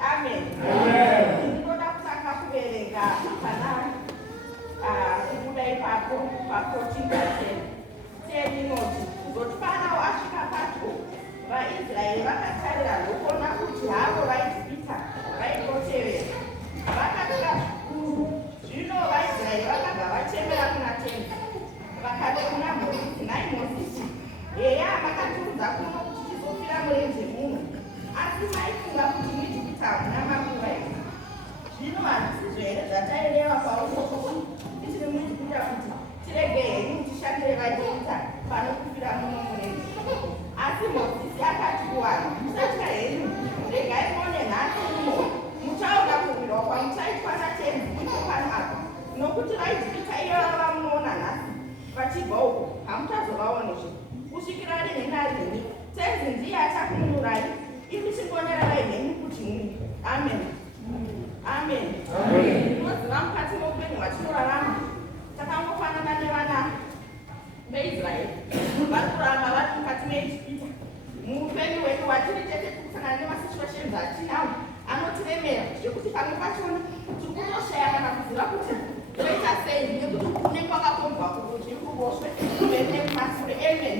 Amen. vaIsraeri vakatarira ndokuona kuti havo vaitipita vaitotevera vakatya zvikuru. Zvino vaIsraeri vakabva vachemera kuna Tenzi vakati kuna Mozisi, nhai Mozisi, heya makatiudza kuno kuti tizofira murenje muno, asi maifunga kuti muIjipita hamuna makuva here. Zvino handisizvo here zvataireva paukoko tichiri muIjipita kuti tirege henyu tishandire vaIjipita pano kufira muno murenje? Asi Mozisi akati kuvanhu, musatya henyu, regai muone nhasi uno muchaona kurwirwa kwamuchaitwa naTenzi ipo pano apa, nokuti vaIjipita ivava vamunoona nhasi vachibva uko hamuchazovaonezve kusvikira rini narini. Tenzi ndiye achakununurai, imi chingonererai henyu kuti muni. Amen. Amen. Ndinoziva mukati moupenyu hwatinorarama takangofanana nevana veIsraeri vari kuramba vari mukati meIjipita. Muupenyu hwedu hwatiri tete kusangana nemasituations atinawo anotiremera zvekuti pamwe pachona tiri kutoshaya kana kuziva kuti toita sei, nekuti kune kwakakombwa kurudyi kuruboshwe mberi nekumashure. Amen.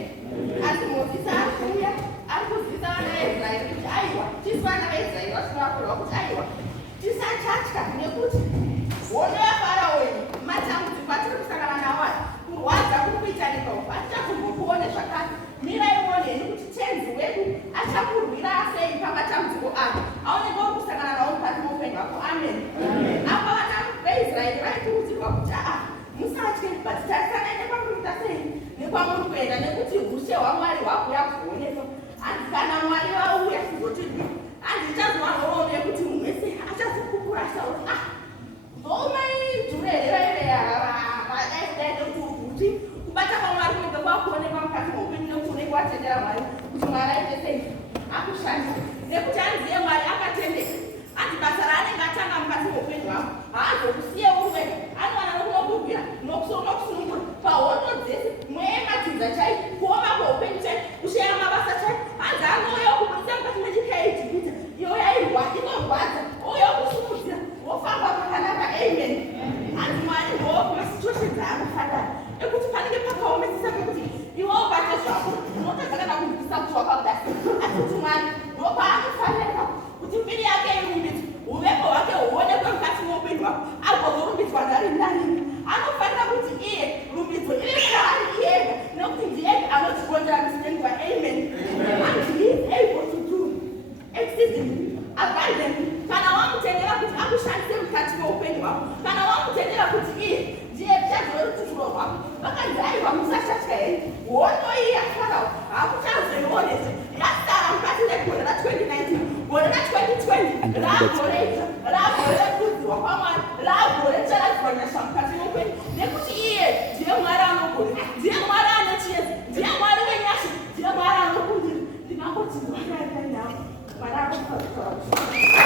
Asi Mozisi ari kuuya ari kuzivisa vana veIsraeri kuti aiwa, tisu vana veIsraeri vatinovakurwa kuti aiwa tisachatya, nekuti hondo yaFarao iyi matambudziko atiri kusangana nawo aya kurwadza kuri kuitanika uku hatichakumbokuone zvakare. Mirai muone henyu kuti Tenzi wedu achakurwira sei pamatambudziko aya aunenge uri kusangana nawo mukati moupenyu hwako. Amen. Apa vana veIsraeri vaikurudzirwa kuti musatye, but tarisanai nekwamurikuita sei nekwamuri kuenda, nekuti ushe hwaMwari hwakuuya kuzoonekwa. Hanzi kana Mwari vauya kuzoti hanzi ichazovanowo nekuti munhu wese achazokupura achauri kuti kubata kwaMwari kunenge kwakuonekwa mukati moupenyu, nekuti unenge watendera Mwari kuti Mwari aite sei akushandisa, nekuti hanziye Mwari akatendeka. Hanzi basa raanenge atanga mukati moupenyu hwako haazokusiye uri wega, anowana nokunokurwira nokusunungura pahondo dzese, mweematidza chai, kuoma kwoupenyu chai, kusheya mabasa chai. Hanzi anouya kubudisa mukati menyika yeIjipita, iyo yairwa inorwadza, ouya kusumudzira wofamba kwakanaka. Amen. Hanzi Mwari ndomasituation dzaanofanira ekuti panenge pakaomesesa pekuti iwewo bate zvako unotadzakana kubvisa kuti wakakudasi, asi kuti Mwari ndopaanofanira kuti mbiri yake irumbidzwe, uvepo hwake huonekwe mukati moupenyu hwako, agozorumbidzwa narini narini. Anofanira kuti iye rumbidzo iri paari iyega, nekuti ndiye anotigondera misidenguva. Amen. And he is able to do exceedingly abundantly. Kana wamutendera kuti akushandise mukati moupenyu hwako, kana wamutendera kuti iye ndiye chazorutiro rwako, vakanzi aiwa musashatya henyu, hondo iyi yaFarao hakuchazoionese yasara mukati negore ra2019, gore ra2020 ragore rekudziwa kwaMwari, ragore charadzwa nyasha mukati moupenyu, nekuti iye ndiye Mwari anogona, ndiye Mwari ane chiedza, ndiye Mwari wenyasha, ndiye Mwari anokundira. Ndingangoti Mwari aita nawo, Mwari anofaaa